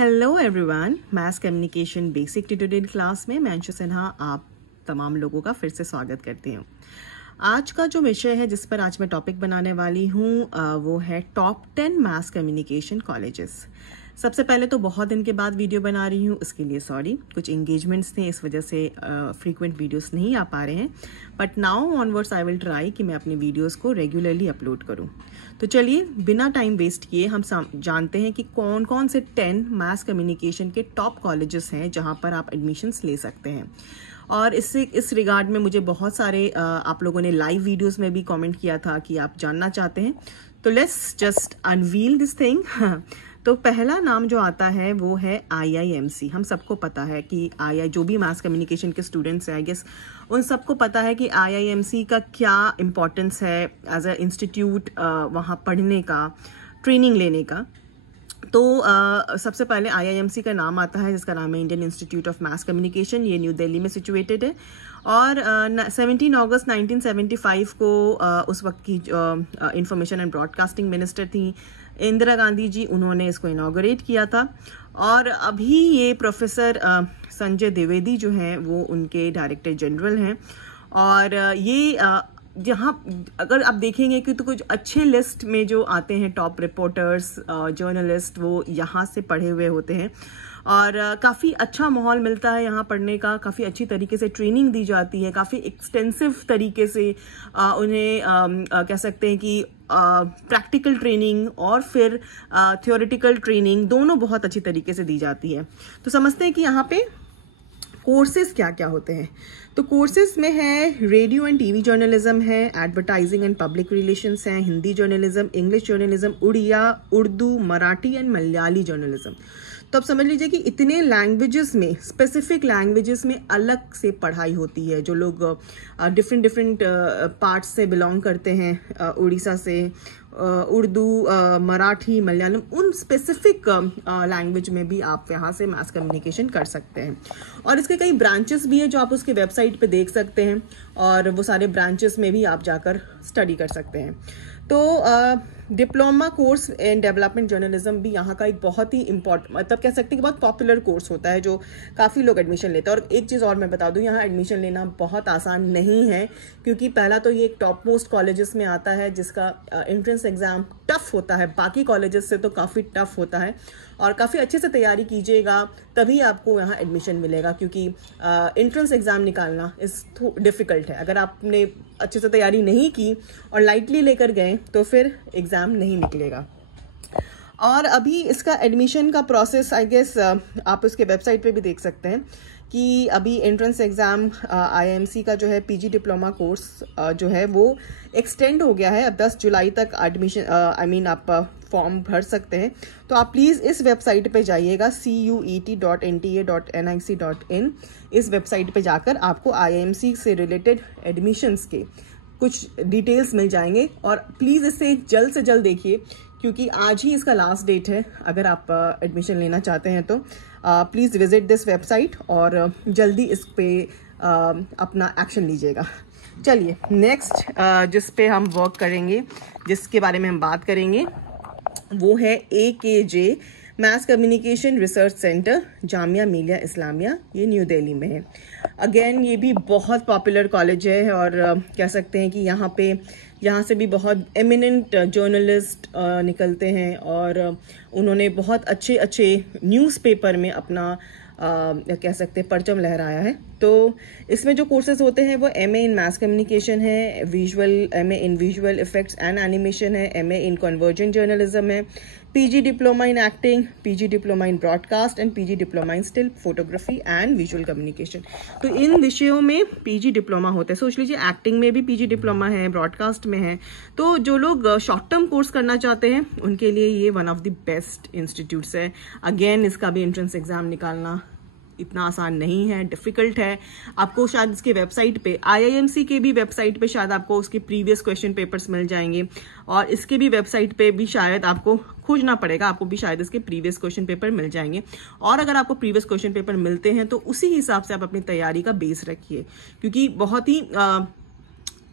Hello everyone, mass communication basic tutorial class में मैं अंशु सिन्हा आप तमाम लोगों का फिर से स्वागत करती हूँ। आज का जो विषय है जिस पर आज मैं टॉपिक बनाने वाली हूँ वो है टॉप 10 मास कम्युनिकेशन कॉलेजेस। सबसे पहले तो बहुत दिन के बाद वीडियो बना रही हूँ, उसके लिए सॉरी। कुछ एंगेजमेंट्स थे, इस वजह से फ्रीक्वेंट वीडियोस नहीं आ पा रहे हैं, but now onwards I will try कि मैं अपनी वीडियोस को रेगुलरली अपलोड करूँ। तो चलिए बिना टाइम वेस्ट किए हम जानते हैं कि कौन कौन से 10 मास कम्युनिकेशन के टॉप कॉलेजेस हैं जहाँ पर आप एडमिशन्स ले सकते हैं। और इस रिगार्ड में मुझे बहुत सारे आप लोगों ने लाइव वीडियोस में भी कमेंट किया था कि आप जानना चाहते हैं, तो let's just unveil this thing. तो पहला नाम जो आता है वो है IIMC। हम सबको पता है कि जो भी मास कम्युनिकेशन के स्टूडेंट्स हैं, आई गेस उन सबको पता है कि IIMC का क्या इम्पोर्टेंस है एज अ इंस्टीट्यूट वहाँ पढ़ने का, ट्रेनिंग लेने का। तो सबसे पहले IIMC का नाम आता है जिसका नाम है Indian institute of mass communication. ये न्यू दिल्ली में सिचुएटेड है और 17 अगस्त 1975 को उस वक्त की इंफॉर्मेशन एंड ब्रॉडकास्टिंग मिनिस्टर थी इंदिरा गांधी जी, उन्होंने इसको इनॉग्रेट किया था। और अभी ये प्रोफेसर संजय द्विवेदी जो हैं वो उनके डायरेक्टर जनरल हैं। और ये यहाँ अगर आप देखेंगे कि तो कुछ अच्छे लिस्ट में जो आते हैं टॉप रिपोर्टर्स, जर्नलिस्ट, वो यहाँ से पढ़े हुए होते हैं और काफ़ी अच्छा माहौल मिलता है यहाँ पढ़ने का। काफ़ी अच्छी तरीके से ट्रेनिंग दी जाती है, काफ़ी एक्सटेंसिव तरीके से उन्हें कह सकते हैं कि प्रैक्टिकल ट्रेनिंग और फिर थ्योरेटिकल ट्रेनिंग दोनों बहुत अच्छी तरीके से दी जाती है। तो समझते हैं कि यहाँ पे कोर्सेज क्या क्या होते हैं। तो कोर्सेज में है रेडियो एंड टीवी जर्नलिज्म है, एडवर्टाइजिंग एंड पब्लिक रिलेशंस है, Hindi journalism, English journalism, Odia, Urdu, Marathi and Malayali journalism. तो आप समझ लीजिए कि इतने लैंग्वेजेस में, स्पेसिफिक लैंग्वेजेस में अलग से पढ़ाई होती है। जो लोग डिफरेंट पार्ट्स से बिलोंग करते हैं, उड़ीसा से, उर्दू, मराठी, मलयालम, उन स्पेसिफिक लैंग्वेज में भी आप यहाँ से मास कम्युनिकेशन कर सकते हैं। और इसके कई ब्रांचेस भी हैं जो आप उसके वेबसाइट पे देख सकते हैं और वो सारे ब्रांचेस में भी आप जाकर स्टडी कर सकते हैं। तो diploma course in development journalism भी यहाँ का एक बहुत ही मतलब कह सकते हैं कि बहुत पॉपुलर कोर्स होता है जो काफ़ी लोग एडमिशन लेते हैं। और एक चीज़ और मैं बता दूँ, यहाँ एडमिशन लेना बहुत आसान नहीं है, क्योंकि पहला तो ये एक टॉप मोस्ट कॉलेजेस में आता है जिसका एंट्रेंस एग्ज़ाम टफ होता है, बाकी कॉलेजेस से तो काफ़ी टफ होता है। और काफ़ी अच्छे से तैयारी कीजिएगा तभी आपको यहाँ एडमिशन मिलेगा, क्योंकि एंट्रेंस एग्ज़ाम निकालना इस डिफ़िकल्ट है। अगर आपने अच्छे से तैयारी नहीं की और लाइटली लेकर गए तो फिर एग्ज़ाम नहीं निकलेगा। और अभी इसका एडमिशन का प्रोसेस आई गेस आप उसके वेबसाइट पे भी देख सकते हैं कि अभी एंट्रेंस एग्ज़ाम IIMC का जो है PG डिप्लोमा कोर्स जो है वो एक्सटेंड हो गया है। अब 10 जुलाई तक एडमिशन आप फॉर्म भर सकते हैं। तो आप प्लीज़ इस वेबसाइट पे जाइएगा, CUET.NTA.nic.in। इस वेबसाइट पे जाकर आपको IIMC से रिलेटेड एडमिशन्स के कुछ डिटेल्स मिल जाएंगे। और प्लीज़ इसे जल्द से जल्द देखिए, क्योंकि आज ही इसका लास्ट डेट है। अगर आप एडमिशन लेना चाहते हैं तो प्लीज़ विजिट दिस वेबसाइट और जल्दी इस पे अपना एक्शन लीजिएगा। चलिए नेक्स्ट जिस पे हम वर्क करेंगे, जिसके बारे में हम बात करेंगे, वो है AKJ mass communication research centre, Jamia Millia Islamia. ये न्यू दिल्ली में है। अगेन ये भी बहुत पॉपुलर कॉलेज है और कह सकते हैं कि यहाँ से भी बहुत एमिनेंट जर्नलिस्ट निकलते हैं और उन्होंने बहुत अच्छे न्यूज़पेपर में अपना कह सकते हैं परचम लहराया है। तो इसमें जो कोर्सेज होते हैं वो MA इन मास कम्युनिकेशन है, MA in visual effects and animation है, MA इन कन्वर्जेंट जर्नलिज्म है, PG diploma in acting, PG diploma in broadcast and PG diploma in still photography and visual communication. तो इन विषयों में PG डिप्लोमा होता है। सोच लीजिए एक्टिंग में भी PG डिप्लोमा है, ब्रॉडकास्ट में है। तो जो लोग शॉर्ट टर्म कोर्स करना चाहते हैं उनके लिए ये one of the best institutes है। अगेन इसका भी एंट्रेंस एग्जाम निकालना इतना आसान नहीं है, डिफिकल्ट है। आपको शायद इसके वेबसाइट पे, IIMC के भी वेबसाइट पे शायद आपको उसके प्रीवियस क्वेश्चन पेपर्स मिल जाएंगे और इसके भी वेबसाइट पे भी शायद आपको खोजना पड़ेगा, आपको भी शायद इसके प्रीवियस क्वेश्चन पेपर मिल जाएंगे। और अगर आपको प्रीवियस क्वेश्चन पेपर मिलते हैं तो उसी हिसाब से आप अपनी तैयारी का बेस रखिए, क्योंकि बहुत ही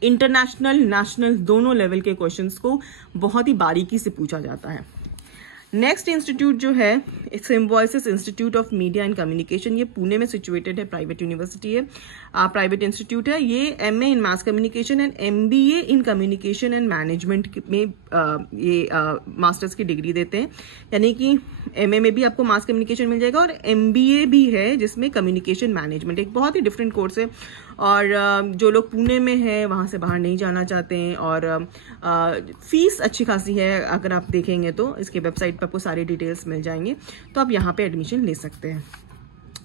इंटरनेशनल, नेशनल दोनों लेवल के क्वेश्चंस को बहुत ही बारीकी से पूछा जाता है। नेक्स्ट इंस्टीट्यूट जो है Symbiosis institute of media and communication, ये पुणे में सिचुएटेड है, प्राइवेट यूनिवर्सिटी है, प्राइवेट इंस्टीट्यूट है। ये MA in mass communication and MBA in communication and management में ये मास्टर्स की डिग्री देते हैं। यानी कि एमए में भी आपको मास कम्युनिकेशन मिल जाएगा और एमबीए भी है जिसमें कम्युनिकेशन मैनेजमेंट, एक बहुत ही डिफरेंट कोर्स है। और जो लोग पुणे में हैं वहाँ से बाहर नहीं जाना चाहते हैं, और फीस अच्छी खासी है, अगर आप देखेंगे तो इसके वेबसाइट पर आपको सारी डिटेल्स मिल जाएंगे, तो आप यहाँ पे एडमिशन ले सकते हैं।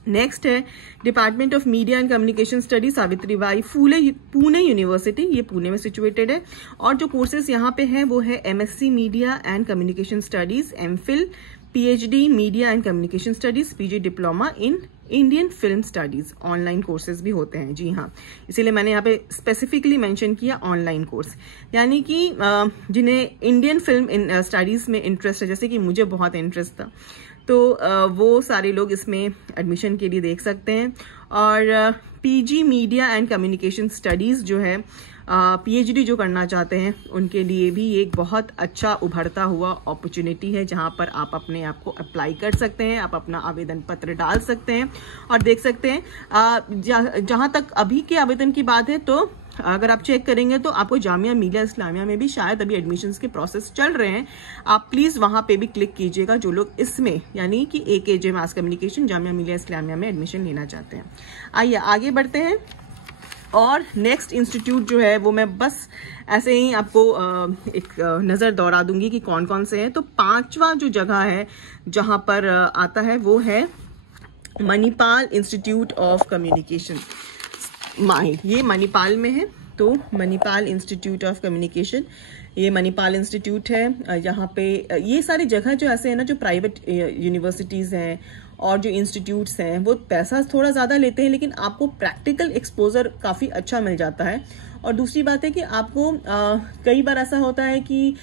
नेक्स्ट है department of media and communication study, Savitribai Phule Pune university, ये पुणे में सिचुएटेड है। और जो कोर्सेज यहाँ पे हैं वो है MSc media and communication studies, MPhil, PhD media and communication studies, PG diploma in Indian film studies. Online courses भी होते हैं, जी हाँ, इसीलिए मैंने यहाँ पे स्पेसिफिकली मेंशन किया ऑनलाइन कोर्स। यानी कि जिन्हें इंडियन फिल्म स्टडीज में इंटरेस्ट है, जैसे कि मुझे बहुत इंटरेस्ट था, तो वो सारे लोग इसमें एडमिशन के लिए देख सकते हैं। और PG media and communication studies जो है, पीएचडी जो करना चाहते हैं उनके लिए भी एक बहुत अच्छा उभरता हुआ अपॉर्चुनिटी है, जहां पर आप अपने आप को अप्लाई कर सकते हैं, आप अपना आवेदन पत्र डाल सकते हैं और देख सकते हैं। जहां तक अभी के आवेदन की बात है, तो अगर आप चेक करेंगे तो आपको जामिया मिलिया इस्लामिया में भी शायद अभी एडमिशन्स के प्रोसेस चल रहे हैं, आप प्लीज वहां पे भी क्लिक कीजिएगा जो लोग इसमें यानी कि एकेजे मास कम्युनिकेशन जामिया मिलिया इस्लामिया में एडमिशन लेना चाहते हैं। आइए आगे बढ़ते हैं। और नेक्स्ट इंस्टीट्यूट जो है वो मैं बस ऐसे ही आपको एक नज़र दौड़ा दूंगी कि कौन कौन से हैं। तो पांचवा जो जगह है जहां पर आता है वो है Manipal institute of communication mind, ये मणिपाल में है। तो मणिपाल इंस्टीट्यूट ऑफ कम्युनिकेशन, ये मणिपाल इंस्टीट्यूट है। यहाँ पे ये सारी जगह जो ऐसे है ना, जो प्राइवेट यूनिवर्सिटीज़ हैं और जो इंस्टीट्यूट्स हैं, वो पैसा थोड़ा ज़्यादा लेते हैं लेकिन आपको प्रैक्टिकल एक्सपोजर काफ़ी अच्छा मिल जाता है। और दूसरी बात है कि आपको कई बार ऐसा होता है कि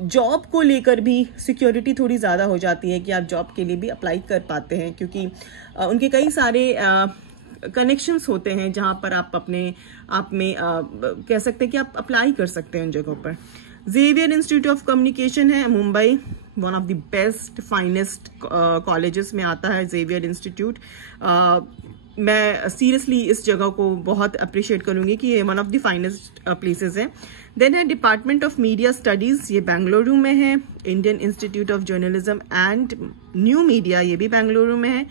जॉब को लेकर भी सिक्योरिटी थोड़ी ज़्यादा हो जाती है कि आप जॉब के लिए भी अप्लाई कर पाते हैं, क्योंकि उनके कई सारे कनेक्शंस होते हैं जहां पर आप अपने आप में कह सकते हैं कि आप अप्लाई कर सकते हैं उन जगहों पर। जेवियर इंस्टीट्यूट ऑफ कम्युनिकेशन है Mumbai, one of the best finest colleges में आता है जेवियर इंस्टीट्यूट। मैं सीरियसली इस जगह को बहुत अप्रिशिएट करूंगी कि ये one of the finest places है। देन है डिपार्टमेंट ऑफ मीडिया स्टडीज, ये बेंगलुरु में है। Indian institute of journalism and new media, ये भी बेंगलुरु में है।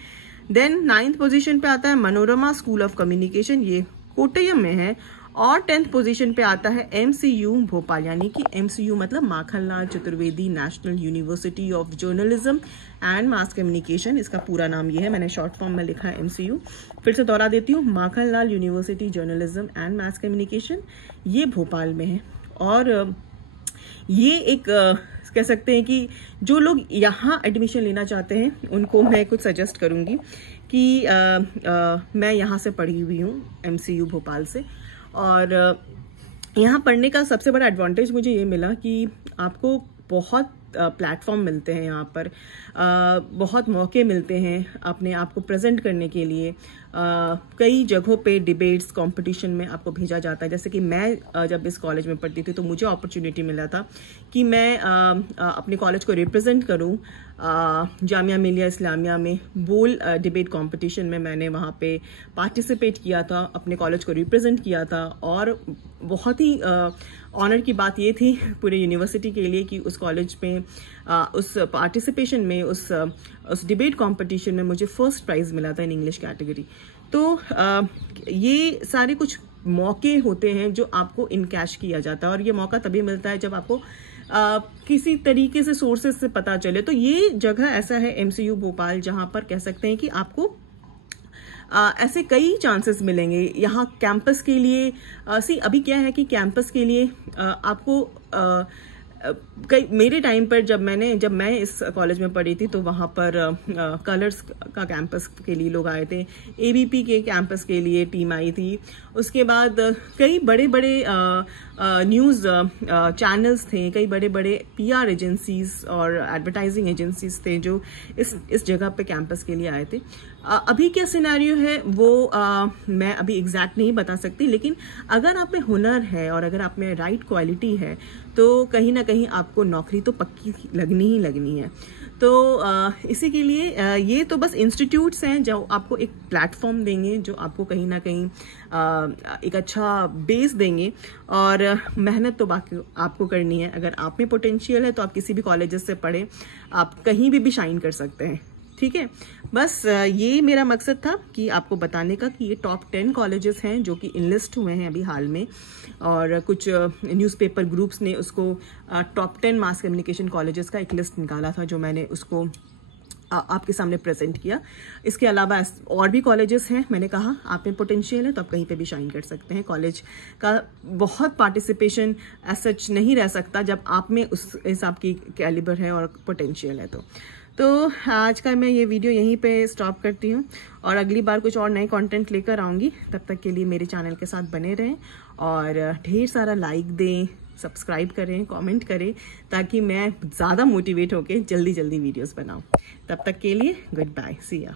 देन 9th पोजीशन पे आता है मनोरमा स्कूल ऑफ कम्युनिकेशन, ये कोट्टयम में है। और 10th पोजीशन पे आता है MCU भोपाल, यानी कि MCU मतलब Makhanlal Chaturvedi national university of journalism and mass communication, इसका पूरा नाम ये है, मैंने शॉर्ट फॉर्म में लिखा है MCU। फिर से दोहरा देती हूँ, Makhanlal university journalism and mass communication, ये भोपाल में है। और ये एक कह सकते हैं कि जो लोग यहाँ एडमिशन लेना चाहते हैं उनको मैं कुछ सजेस्ट करूँगी कि मैं यहाँ से पढ़ी हुई हूँ MCU भोपाल से, और यहाँ पढ़ने का सबसे बड़ा एडवांटेज मुझे ये मिला कि आपको बहुत प्लेटफॉर्म मिलते हैं, यहाँ पर बहुत मौके मिलते हैं अपने आप को प्रेजेंट करने के लिए। कई जगहों पे डिबेट्स कंपटीशन में आपको भेजा जाता है। जैसे कि मैं जब इस कॉलेज में पढ़ती थी तो मुझे अपॉर्चुनिटी मिला था कि मैं अपने कॉलेज को रिप्रेजेंट करूं जामिया मिलिया इस्लामिया में बोल डिबेट कंपटीशन में। मैंने वहाँ पे पार्टिसिपेट किया था, अपने कॉलेज को रिप्रेजेंट किया था, और बहुत ही ऑनर की बात ये थी पूरे यूनिवर्सिटी के लिए कि उस कॉलेज में उस पार्टिसिपेशन में उस डिबेट कंपटीशन में मुझे फर्स्ट प्राइज़ मिला था इन इंग्लिश कैटेगरी। तो ये सारे कुछ मौके होते हैं जो आपको इन कैश किया जाता है, और ये मौका तभी मिलता है जब आपको किसी तरीके से सोर्सेज से पता चले। तो ये जगह ऐसा है MCU भोपाल जहां पर कह सकते हैं कि आपको ऐसे कई चांसेस मिलेंगे यहाँ कैंपस के लिए। अभी क्या है कि कैंपस के लिए आपको मेरे टाइम पर जब मैं इस कॉलेज में पढ़ी थी तो वहाँ पर कलर्स का कैंपस के लिए लोग आए थे, ABP के कैंपस के लिए टीम आई थी। उसके बाद कई बड़े बड़े न्यूज़ चैनल्स थे, कई बड़े बड़े PR एजेंसीज और एडवर्टाइजिंग एजेंसीज थे जो इस जगह पे कैंपस के लिए आए थे। अभी क्या सिनेरियो है वो मैं अभी एग्जैक्ट नहीं बता सकती, लेकिन अगर आप में हुनर है और अगर आप में राइट क्वालिटी है तो कहीं ना कहीं आपको नौकरी तो पक्की लगनी ही लगनी है। तो इसी के लिए ये तो बस इंस्टीट्यूट्स हैं जो आपको एक प्लेटफॉर्म देंगे, जो आपको कहीं ना कहीं एक अच्छा बेस देंगे, और मेहनत तो बाकी आपको करनी है। अगर आप में पोटेंशियल है तो आप किसी भी कॉलेजेस से पढ़ें, आप कहीं भी शाइन कर सकते हैं। ठीक है, बस ये मेरा मकसद था कि आपको बताने का कि ये टॉप 10 कॉलेजेस हैं जो कि इनलिस्ट हुए हैं अभी हाल में, और कुछ न्यूज़पेपर ग्रुप्स ने उसको टॉप 10 मास कम्युनिकेशन कॉलेजेस का एक लिस्ट निकाला था, जो मैंने उसको आपके सामने प्रेजेंट किया। इसके अलावा और भी कॉलेजेस हैं। मैंने कहा आप में पोटेंशियल है तो आप कहीं पे भी शाइन कर सकते हैं। कॉलेज का बहुत पार्टिसिपेशन एज सच नहीं रह सकता जब आप में उस हिसाब की कैलिबर है और पोटेंशियल है। तो आज का मैं ये वीडियो यहीं पे स्टॉप करती हूँ, और अगली बार कुछ और नए कंटेंट लेकर आऊँगी। तब तक के लिए मेरे चैनल के साथ बने रहें और ढेर सारा लाइक दें, सब्सक्राइब करें, कमेंट करें, ताकि मैं ज़्यादा मोटिवेट होकर जल्दी वीडियोस बनाऊँ। तब तक के लिए गुड बाय, सी या।